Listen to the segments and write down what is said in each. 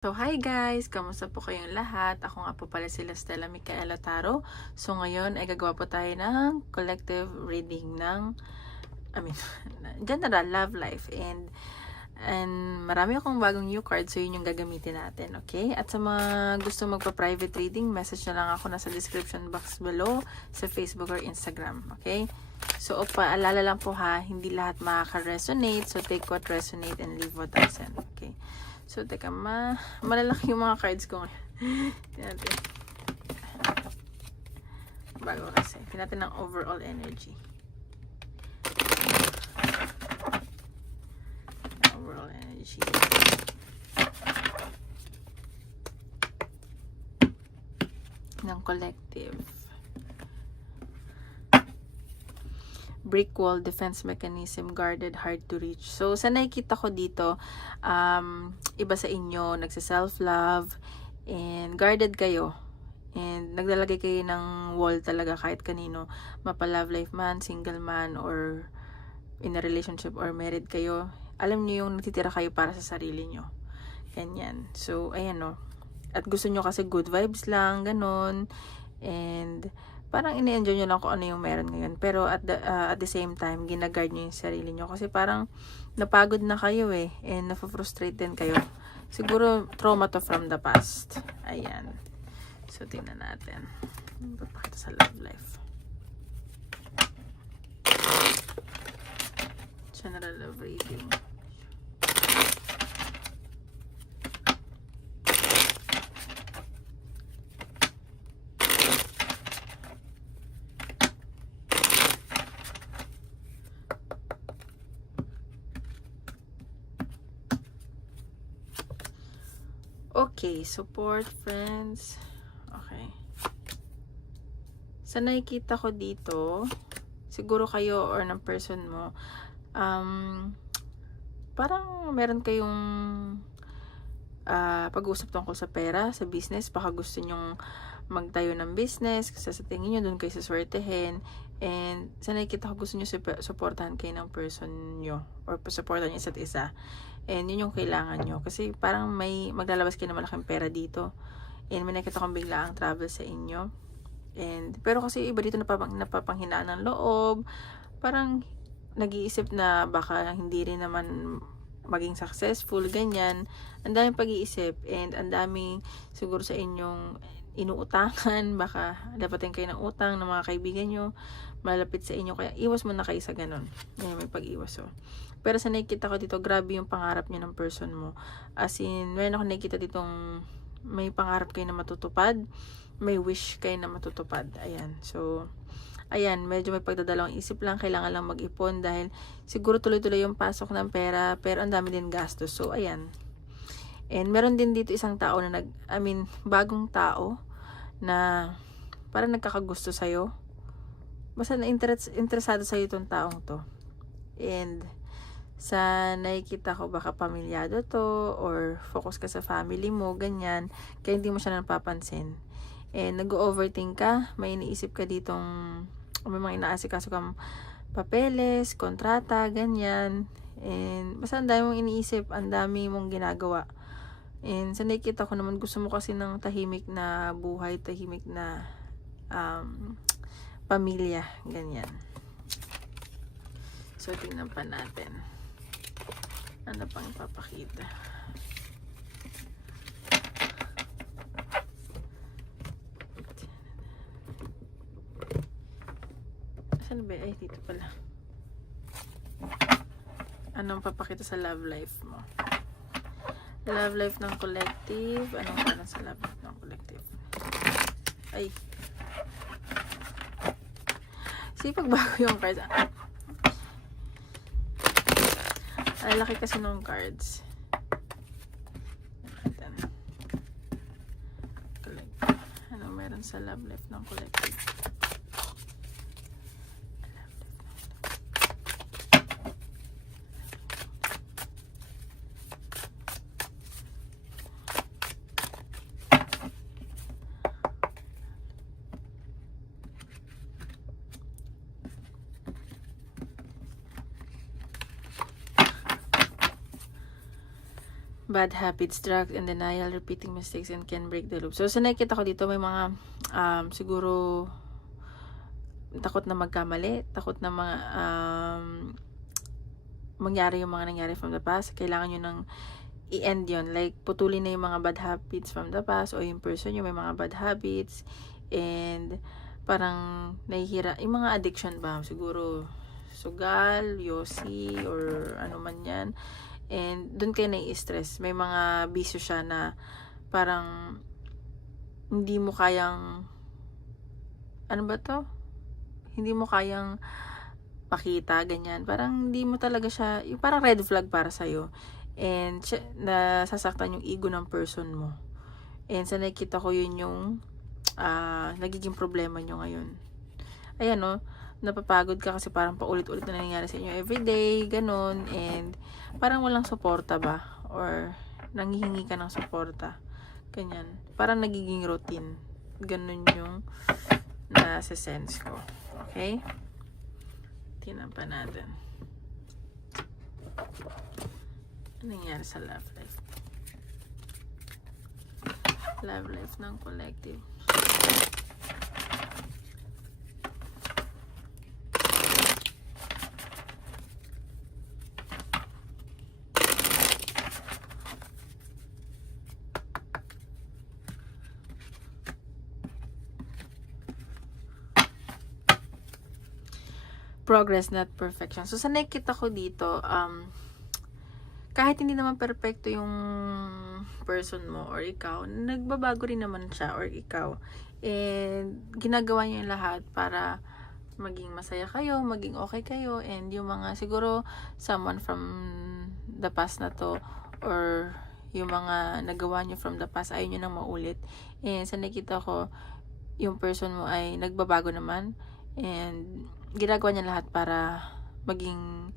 So, hi guys! Kamusta po kayong lahat? Ako nga po pala sila Stella Micaela Taro. So, ngayon ay gagawa po tayo ng collective reading ng, general love life. And marami akong bagong new cards, so yun yung gagamitin natin, okay? At sa mga gusto magpa-private reading, message na lang ako nasa description box below sa Facebook or Instagram, okay? So, paalala lang po ha, hindi lahat makaka-resonate. So, take what resonate and leave what doesn't, okay? So, teka, malalaki yung mga cards ko ngayon. Tingnan natin. Bago kasi. Tingnan natin ng overall energy. Overall energy. Ng collective. Brick wall, defense mechanism, guarded, hard to reach. So, sa nakikita ko dito, iba sa inyo, nagsa-self-love, and guarded kayo. And naglalagay kayo ng wall talaga kahit kanino. Mapa-love life man, single man, or in a relationship or married kayo. Alam niyo yung natitira kayo para sa sarili nyo. Ganyan. So, ayan o. At gusto nyo kasi good vibes lang, ganun. And parang ini-enjoy nyo lang kung ano yung meron ngayon. Pero at the same time, ginaguard nyo yung sarili nyo. Kasi parang napagod na kayo eh. And na-frustrate din kayo. Siguro trauma to from the past. Ayan. So, tingnan natin. Papakita sa love life. General love reading. Okay, support, friends. Okay. Sa nakikita ko dito, siguro kayo or ng person mo, parang meron kayong pag-uusap tungkol sa pera, sa business. Baka gusto nyong magtayo ng business kasi sa tingin nyo doon kayo saswertehin. And sa nakikita ko, gusto nyo supportahan kayo ng person nyo or supportahan nyo isa't isa. And yun yung kailangan nyo. Kasi parang may maglalabas kayo ng malaking pera dito. And may nakita kong biglaang travel sa inyo. Pero kasi iba dito napapanghinaan ng loob. Parang nag-iisip na baka hindi rin naman maging successful, ganyan. Ang daming pag-iisip and ang daming siguro sa inyong inuutangan. Baka dapatin kayo ng utang ng mga kaibigan nyo, malapit sa inyo. Kaya iwas mo na kayo sa ganun. Yan, may pag-iwas. So. Pero sa nakikita ko dito, grabe yung pangarap nyo ng person mo. As in, meron ako nakikita ditong may pangarap kayo na matutupad. May wish kayo na matutupad. Ayan. So, ayan, medyo may pagdadalawang isip lang. Kailangan lang mag-ipon dahil siguro tuloy-tuloy yung pasok ng pera, pero ang dami din gastos. So, ayan. And meron din dito isang tao na bagong tao na parang nagkakagusto sa'yo. Basta interesado sa'yo itong taong to. And sa nakikita ko, baka pamilyado to or focus ka sa family mo, ganyan. Kaya hindi mo siya napapansin. And nag-overthink ka, may iniisip ka ditong may mga inaasikaso kang papeles, kontrata, ganyan. And basta ang dami mong iniisip, ang dami mong ginagawa. And sa nakikita ko naman, gusto mo kasi ng tahimik na buhay, tahimik na pamilya, ganyan. So, tingnan pa natin. Ano pang ipapakita? Saan ba? Ay, dito pala. Anong papakita sa love life mo? Love life ng collective. Anong parang sa love life ng collective? Ay. Sige, pagbago yung cards. Ay, laki kasi nung cards. Ano meron sa love life ng collective? bad habits, drugs, and denial, repeating mistakes, and can break the loop. So, sa nakikita ko dito, may mga, siguro, takot na magkamali, takot na mga, mangyari yung mga nangyari from the past. Kailangan nyo nang i-end yun. Like, putulin na yung mga bad habits from the past, o yung person yung may mga bad habits, and parang nahihira, yung mga addiction ba, siguro, sugal, yosi, or ano man yan. And dun kayo nai-stress. May mga bisyo siya na parang hindi mo kayang, ano ba to? Hindi mo kayang makita, ganyan. Parang hindi mo talaga siya, yung parang red flag para sa'yo. And nasasaktan yung ego ng person mo. And sa nakikita ko yun yung nagiging problema nyo ngayon. Ayan, no? Napapagod ka kasi parang paulit-ulit na nangyayari sa inyo everyday, ganun, and parang walang suporta ba, or nanghihingi ka ng suporta, ganyan, parang nagiging routine, ganun yung nasa sense ko. Okay, tingnan pa natin ano nangyari sa love life ng collective. Progress, not perfection. So, sa nakikita ko dito, kahit hindi naman perfecto yung person mo or ikaw, nagbabago rin naman siya or ikaw. And, ginagawa niyo yung lahat para maging masaya kayo, maging okay kayo, and yung mga, siguro, someone from the past na to, or yung mga nagawa niyo from the past, ayaw niyo nang maulit. And, sa nakikita ko, yung person mo ay nagbabago naman, and ginagawa niya lahat para maging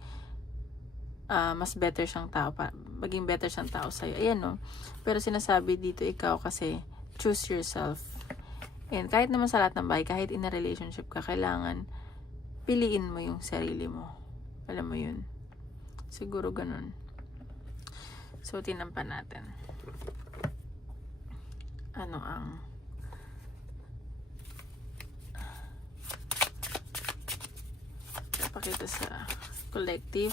mas better siyang tao, maging better siyang tao sa'yo. Ayan, no? Pero sinasabi dito ikaw kasi choose yourself. And kahit naman sa lahat ng bagay, kahit in a relationship ka, kailangan piliin mo yung sarili mo. Alam mo yun. Siguro ganun. So, tinampan natin. Ano ang pakita sa collective.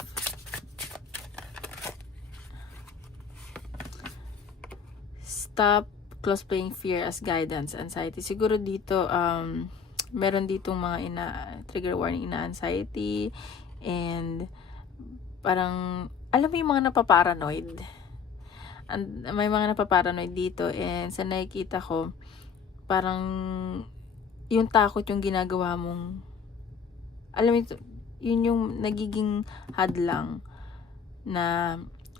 Stop cosplaying fear as guidance, anxiety. Siguro dito, meron ditong mga trigger warning, anxiety, and parang, alam mo yung mga napaparanoid. May mga napaparanoid dito, and sa nakikita ko, parang, yung takot yung ginagawa mong, alam mo, yun yung nagiging hadlang na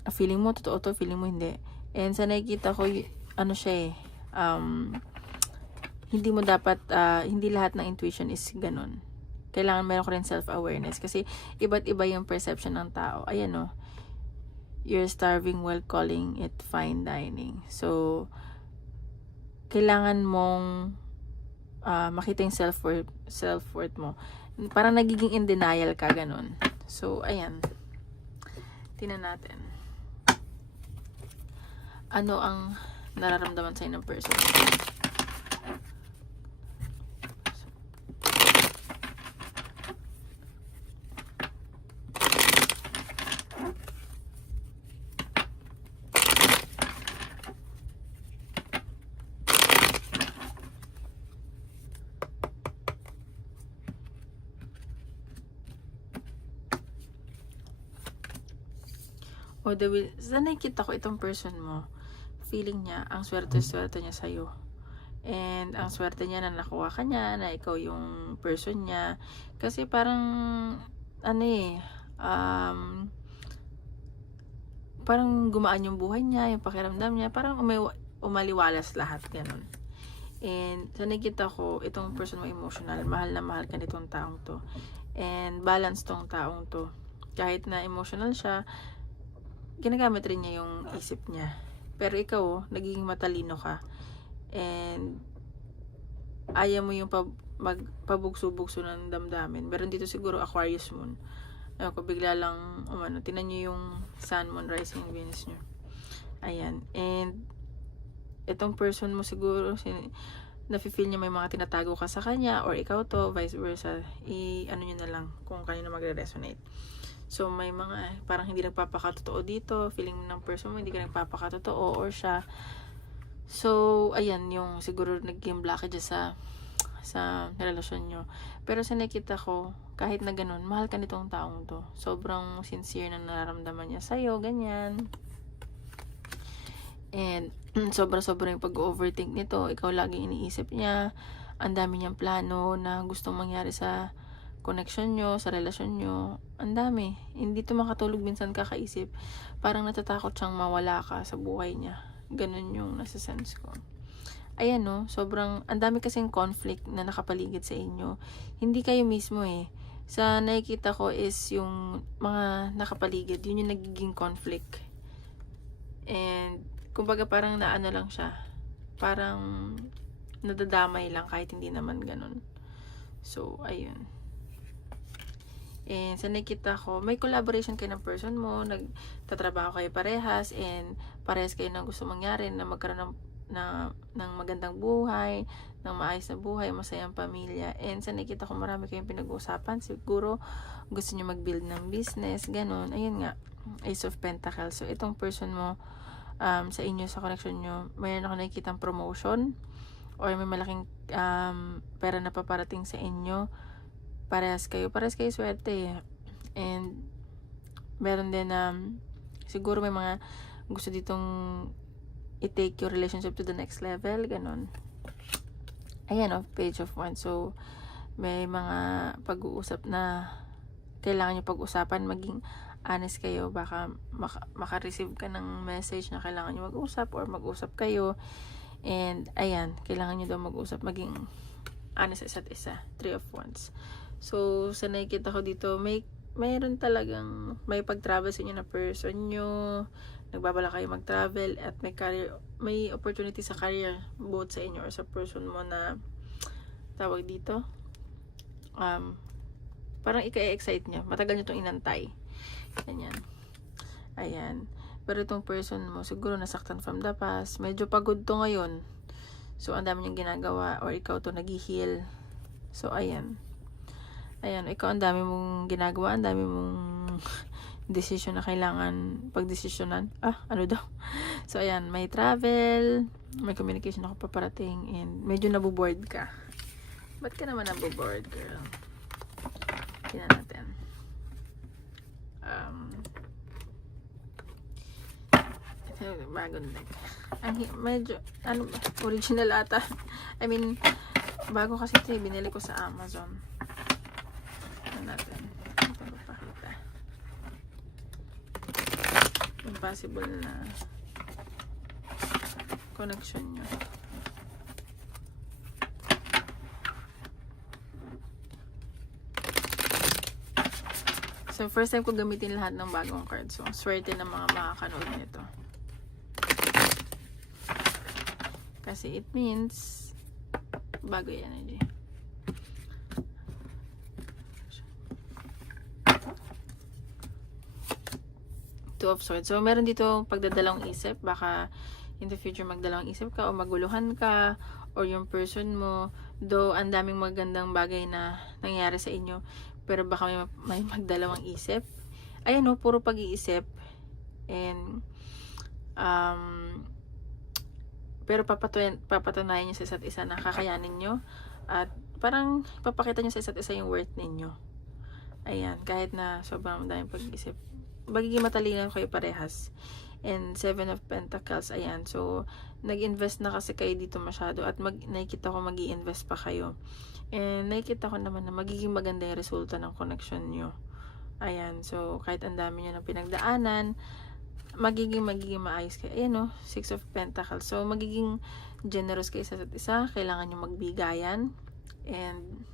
feeling mo totoo to, feeling mo hindi. And sa nakikita ko, ano siya hindi mo dapat, hindi lahat ng intuition is ganun. Kailangan meron ko rin self-awareness kasi iba't iba yung perception ng tao. Ayan, no? You're starving while calling it fine dining. So, kailangan mong makita yung self-worth mo. Parang nagiging in denial ka, ganun. So, ayan. Tingnan natin. Ano ang nararamdaman sa'yo ng person? O, saan nakikita ko itong person mo, feeling niya, ang swerte-swerte niya sa'yo. And, ang swerte niya na nakuha ka niya, na ikaw yung person niya. Kasi parang, parang gumaan yung buhay niya, yung pakiramdam niya, parang umaliwalas lahat, ganun. And, sa nakikita ko, itong person mo emotional, mahal na mahal ka nitong taong to. And, balance tong taong to. Kahit na emotional siya, ginagamit rin niya yung isip niya. Pero ikaw, nagiging matalino ka. And, ayaw mo yung pabugso-bugso ng damdamin. Meron dito siguro Aquarius moon. Ako, bigla lang, tinan nyo yung sun, moon, rising, Venus nyo. Ayan. And itong person mo siguro, nafe-feel niya may mga tinatago ka sa kanya, or ikaw to, vice versa. Ano nyo na lang kung kanino magre-resonate. So, may mga parang hindi nagpapakatotoo dito. Feeling ng person mo, hindi ka nagpapakatotoo, or siya. So, ayan, yung siguro naging blockage sa relasyon nyo. Pero sa nakita ko, kahit na ganun, mahal ka nitong taong to. Sobrang sincere na nararamdaman niya sa'yo, ganyan. And sobra-sobra yung pag-overthink nito. Ikaw lagi iniisip niya. Ang dami niyang plano na gustong mangyari sa connection nyo, sa relasyon nyo. Ang dami. Hindi to makatulog, minsan kakaisip. Parang natatakot siyang mawala ka sa buhay niya. Ganun yung nasa sense ko. Ayan no, sobrang, ang dami kasing conflict na nakapaligid sa inyo. Hindi kayo mismo eh. Sa nakikita ko is yung mga nakapaligid, yun yung nagiging conflict. And kumbaga parang naano lang siya, parang nadadamay lang kahit hindi naman ganun. So ayun. And sa nakita ko, may collaboration kayo ng person mo, nagtatrabaho kayo parehas, and parehas kayo na gusto mangyari na magkaroon ng magandang buhay, ng maayos na buhay, masayang pamilya. And sa nakita ko, marami kayong pinag-uusapan. Siguro gusto niyo mag-build ng business, ganun. Ayun nga, Ace of Pentacles. So itong person mo, sa inyo, sa connection nyo, mayroon ako nakikitang promotion, or may malaking pera na paparating sa inyo. Parehas kayo swerte. And meron din siguro may mga gusto ditong i-take your relationship to the next level, ganun. Ayan Page of Wands. So may mga pag-uusap na kailangan nyo pag-usapan, maging honest kayo. Baka maka-receive ka ng message na kailangan nyo mag-usap, or mag-usap kayo. And ayan, kailangan nyo daw mag-usap, maging honest sa isa't isa. 3 of Wands. So sa nakikita ko dito, mayroon talagang may pag-travel sa inyo na person nyo. Nagbabala kayo mag-travel, at may opportunity sa career, both sa inyo or sa person mo na tawag dito. Parang ika-excite niya. Matagal niyo itong inantay. Ganyan. Ayan. Pero itong person mo, siguro nasaktan from the past. Medyo pagod to ngayon. So, ang dami niyang ginagawa, or ikaw to nag-heal. So, ayan. Ayan, ikaw ang dami mong ginagawa, ang dami mong decision na kailangan pagdesisyonan. Ano daw? So, ayan, may travel, may communication ako paparating, and medyo naboboard ka. Ba't ka naman naboboard, girl? Tingnan natin. Ito, bagong deck. Medyo, original ata. I mean, bago kasi ito, binili ko sa Amazon. Natin. Ito magpakita. Impossible na connection nyo. So, first time ko gamitin lahat ng bagong cards. So, swerte ng mga makakanood nito. Kasi it means bago yan energy. Two of Swords. So, meron dito pagdadalawang isip. Baka in the future magdalawang isip ka, o maguluhan ka, or yung person mo. Though, ang daming magandang bagay na nangyari sa inyo, pero baka may magdalawang isip. Ayan puro pag-iisip. And, pero papatunayan nyo sa isa't isa na kakayanin nyo. At parang papakita nyo sa isa't isa yung worth ninyo. Ayan, kahit na sobrang daming pag-iisip. Magiging matalino kayo parehas. And 7 of Pentacles, ayan. So, nag-invest na kasi kayo dito masyado, at nakikita ko mag-i-invest pa kayo. And nakikita ko naman na magiging maganda yung resulta ng connection nyo. Ayan. So, kahit ang dami nyo ng pinagdaanan, magiging maayos kayo. Ayan 6 of Pentacles. So, magiging generous kayo sa isa't isa. Kailangan nyo magbigayan. And,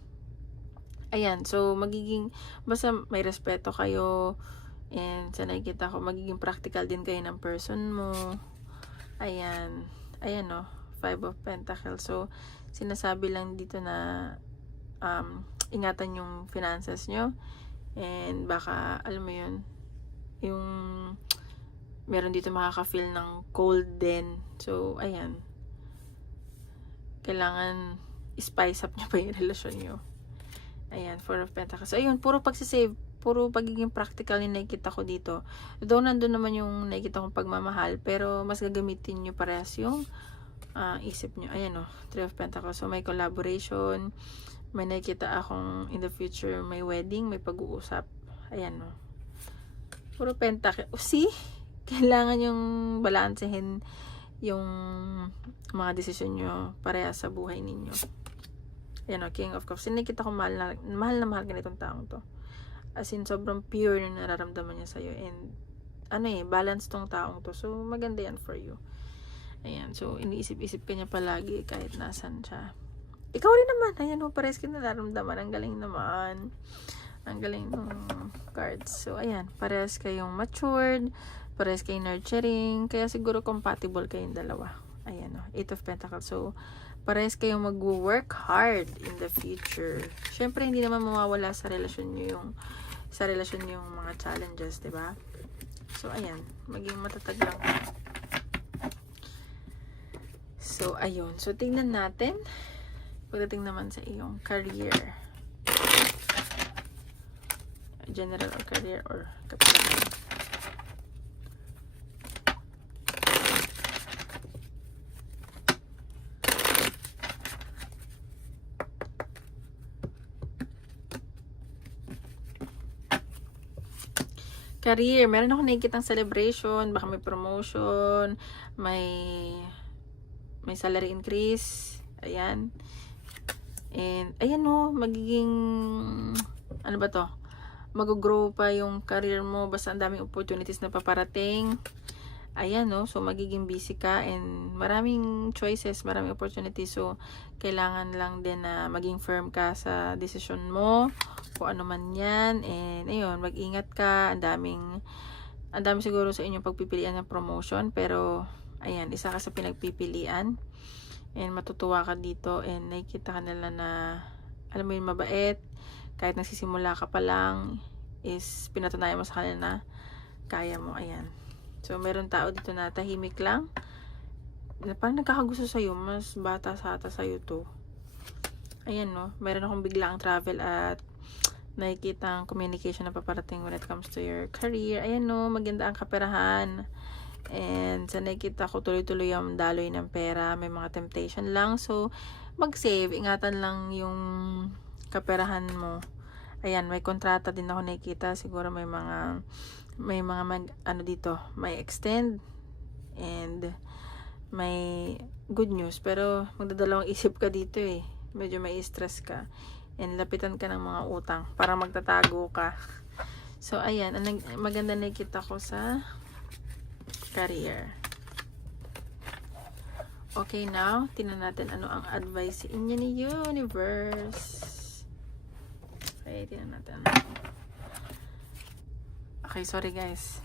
ayan. So, magiging, basta may respeto kayo. And sa nakikita ko, magiging practical din kayo ng person mo. Ayan. Ayan 5 of Pentacles. So, sinasabi lang dito na ingatan yung finances nyo. And baka, alam mo yun, yung meron dito makaka-feel ng cold din. So, ayan. Kailangan spice up nyo pa yung relasyon nyo. Ayan, Four of Pentacles. So, ayun, puro pagsisave, puro pagiging practical yung nakikita ko dito. Though, nandun naman yung nakikita kong pagmamahal, pero mas gagamitin nyo parehas yung isip nyo. Ayan o, Three of Pentacles. So, may collaboration, may nakikita akong in the future, may wedding, may pag-uusap. Ayan o. Puro Pentacles. See? Kailangan yung balansehin yung mga desisyon nyo parehas sa buhay ninyo. Yan o, King of Cups. Nakikita ko mahal na mahal ganitong taong to. As in, sobrang pure na nararamdaman niya sa'yo. And, balance tong taong to. So, maganda yan for you. Ayan. So, iniisip-isip ka niya palagi kahit nasan siya. Ikaw rin naman. Ayan o, pares ka nararamdaman. Ang galing naman. Ang galing ng cards. So, ayan. Parehas kayong matured. Parehas kayong nurturing. Kaya siguro compatible kayong dalawa. Ayan o, Eight of Pentacles. So, parehas kayong mag-work hard in the future. Syempre, hindi naman mawawala sa relasyon nyo yung mga challenges, diba? So, ayan. Maging matatag lang. So, ayun. So, tingnan natin. Pagdating naman sa iyong career. General or career or kapalaran. Career, meron ako nakikitang celebration, baka may promotion, may salary increase, ayan. And, ayan o, magiging, ano ba to? Mag-grow pa yung career mo, basta ang daming opportunities na paparating. Ayan o, so magiging busy ka and maraming choices, maraming opportunities. So, kailangan lang din na maging firm ka sa decision mo, kung ano man yan. And, ayun, mag-ingat ka. Ang dami siguro sa inyong pagpipilian ng promotion. Pero, ayan, isa ka sa pinagpipilian. And, matutuwa ka dito. And, nakikita ka nila na, alam mo yun, mabait. Kahit nagsisimula ka pa lang, is pinatunayan mo sa kanila na kaya mo. Ayan. So, meron tao dito na tahimik lang. Parang nagkakagusto sa'yo. Mas bata sa ata sa'yo to. Ayan, no. Meron akong biglaang travel at nakikita ang communication na paparating when it comes to your career. Ayan, no. Maganda ang kaperahan. And sa nakikita ko, tuloy-tuloy ang daloy ng pera. May mga temptation lang. So, mag-save. Ingatan lang yung kaperahan mo. Ayan, may kontrata din ako nakikita. Siguro may mga dito, may extend and may good news, pero magdadalawang isip ka dito eh, medyo may stress ka and lapitan ka ng mga utang para magtatago ka. So ayan, maganda nakita ko sa career. Okay, now tingnan natin ano ang advice sa inyo ni universe. Okay, tingnan natin. Okay, sorry guys.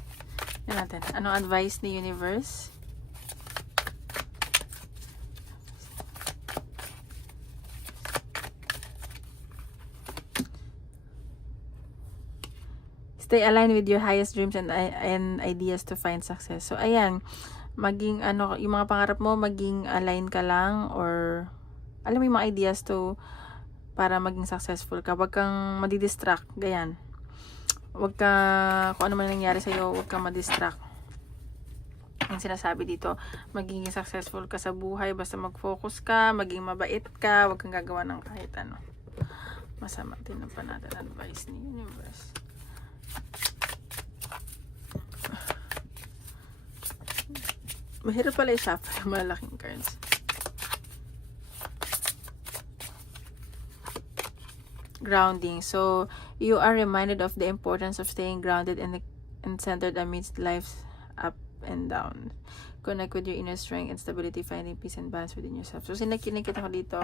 Yan natin. Anong advice ni universe? Stay aligned with your highest dreams and ideas to find success. So, ayan. Maging, yung mga pangarap mo, maging align ka lang or, alam mo yung mga ideas to para maging successful ka. Huwag kang madidistract. Ganyan. Huwag ka, kung ano man nangyari sa'yo, huwag kang madistract. Yung sinasabi dito, magiging successful ka sa buhay, basta mag-focus ka, maging mabait ka, huwag kang gagawa ng kahit ano. Masama. Tinan pa natin advice ni universe. Mahirap pala i-shuffle yung malaking cards. Grounding. So, you are reminded of the importance of staying grounded and centered amidst life's up and down. Connect with your inner strength and stability, finding peace and balance within yourself. So, sinakita ko dito,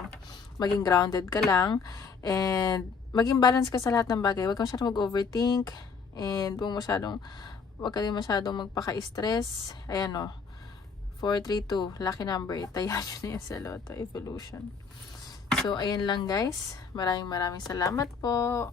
maging grounded ka lang and maging balance ka sa lahat ng bagay. Huwag kang masyadong mag-overthink and huwag ka din masyadong magpaka-stress. Ayan o. 432, lucky number. Taya nyo na yan sa Lotto Evolution. So, ayan lang guys. Maraming salamat po.